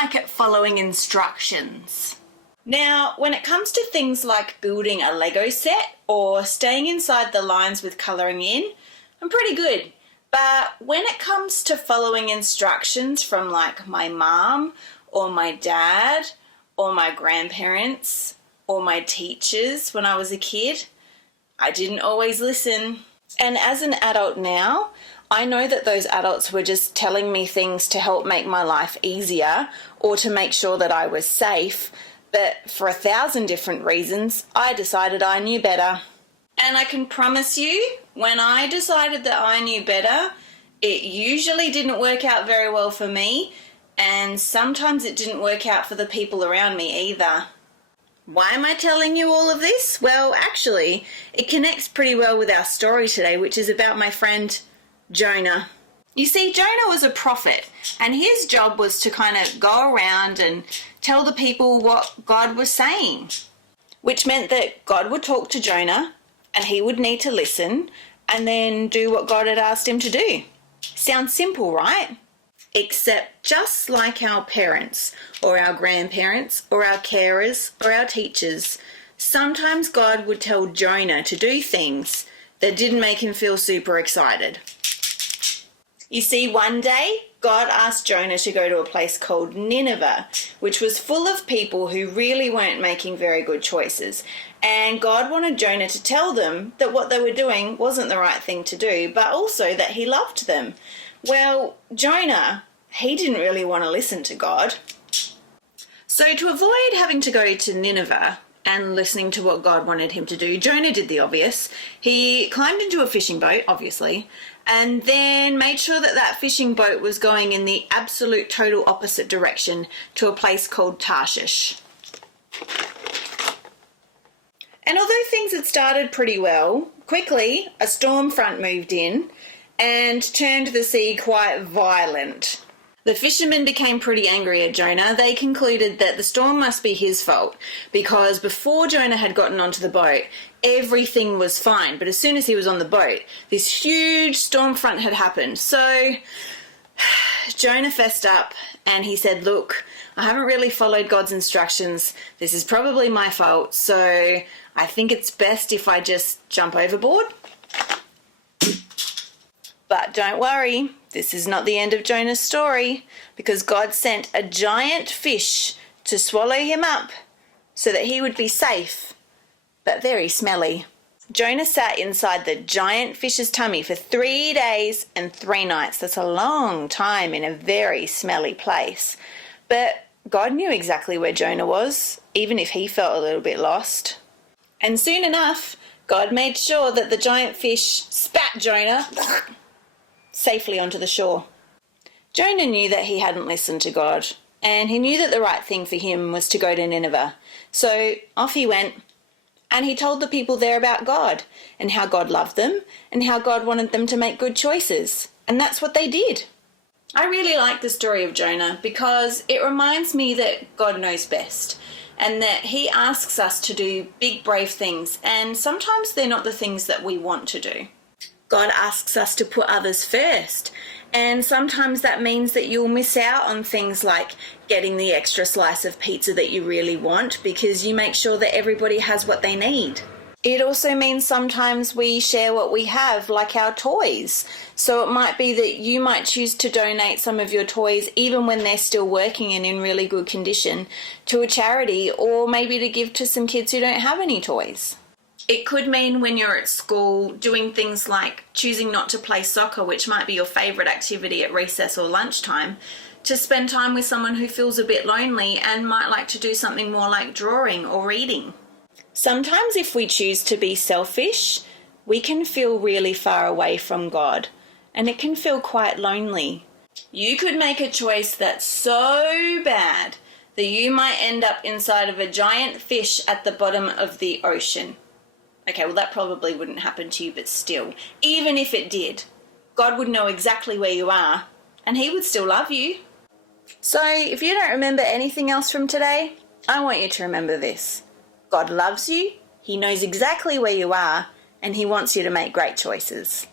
like at following instructions. Now, when it comes to things like building a Lego set or staying inside the lines with colouring in, I'm pretty good. But when it comes to following instructions from like my mum or my dad or my grandparents or my teachers when I was a kid, I didn't always listen. And as an adult now, I know that those adults were just telling me things to help make my life easier or to make sure that I was safe, but for 1,000 different reasons, I decided I knew better. And I can promise you, when I decided that I knew better, it usually didn't work out very well for me, and sometimes it didn't work out for the people around me either. Why am I telling you all of this? Well, actually, it connects pretty well with our story today, which is about my friend Jonah. You see, Jonah was a prophet, and his job was to kind of go around and tell the people what God was saying, which meant that God would talk to Jonah, and he would need to listen, and then do what God had asked him to do. Sounds simple, right? Except just like our parents, or our grandparents, or our carers, or our teachers, sometimes God would tell Jonah to do things that didn't make him feel super excited. You see, one day, God asked Jonah to go to a place called Nineveh, which was full of people who really weren't making very good choices. And God wanted Jonah to tell them that what they were doing wasn't the right thing to do, but also that he loved them. Well, Jonah, he didn't really want to listen to God. So to avoid having to go to Nineveh and listening to what God wanted him to do, Jonah did the obvious. He climbed into a fishing boat, obviously, and then made sure that that fishing boat was going in the absolute total opposite direction to a place called Tarshish. And although things had started pretty well, quickly a storm front moved in and turned the sea quite violent. The fishermen became pretty angry at Jonah. They concluded that the storm must be his fault because before Jonah had gotten onto the boat, everything was fine. But as soon as he was on the boat, this huge storm front had happened. So Jonah fessed up and he said, "Look, I haven't really followed God's instructions. This is probably my fault. So I think it's best if I just jump overboard." But don't worry, this is not the end of Jonah's story, because God sent a giant fish to swallow him up so that he would be safe, but very smelly. Jonah sat inside the giant fish's tummy for 3 days and 3 nights. That's a long time in a very smelly place. But God knew exactly where Jonah was, even if he felt a little bit lost. And soon enough, God made sure that the giant fish spat Jonah safely onto the shore. Jonah knew that he hadn't listened to God, and he knew that the right thing for him was to go to Nineveh. So off he went, and he told the people there about God, and how God loved them, and how God wanted them to make good choices. And that's what they did. I really like the story of Jonah because it reminds me that God knows best, and that he asks us to do big, brave things, and sometimes they're not the things that we want to do. God asks us to put others first, and sometimes that means that you'll miss out on things like getting the extra slice of pizza that you really want because you make sure that everybody has what they need. It also means sometimes we share what we have, like our toys. So it might be that you might choose to donate some of your toys, even when they're still working and in really good condition, to a charity, or maybe to give to some kids who don't have any toys. It could mean when you're at school doing things like choosing not to play soccer, which might be your favourite activity at recess or lunchtime, to spend time with someone who feels a bit lonely and might like to do something more like drawing or reading. Sometimes if we choose to be selfish, we can feel really far away from God, and it can feel quite lonely. You could make a choice that's so bad that you might end up inside of a giant fish at the bottom of the ocean. Okay, well that probably wouldn't happen to you, but still, even if it did, God would know exactly where you are, and he would still love you. So if you don't remember anything else from today, I want you to remember this. God loves you, he knows exactly where you are, and he wants you to make great choices.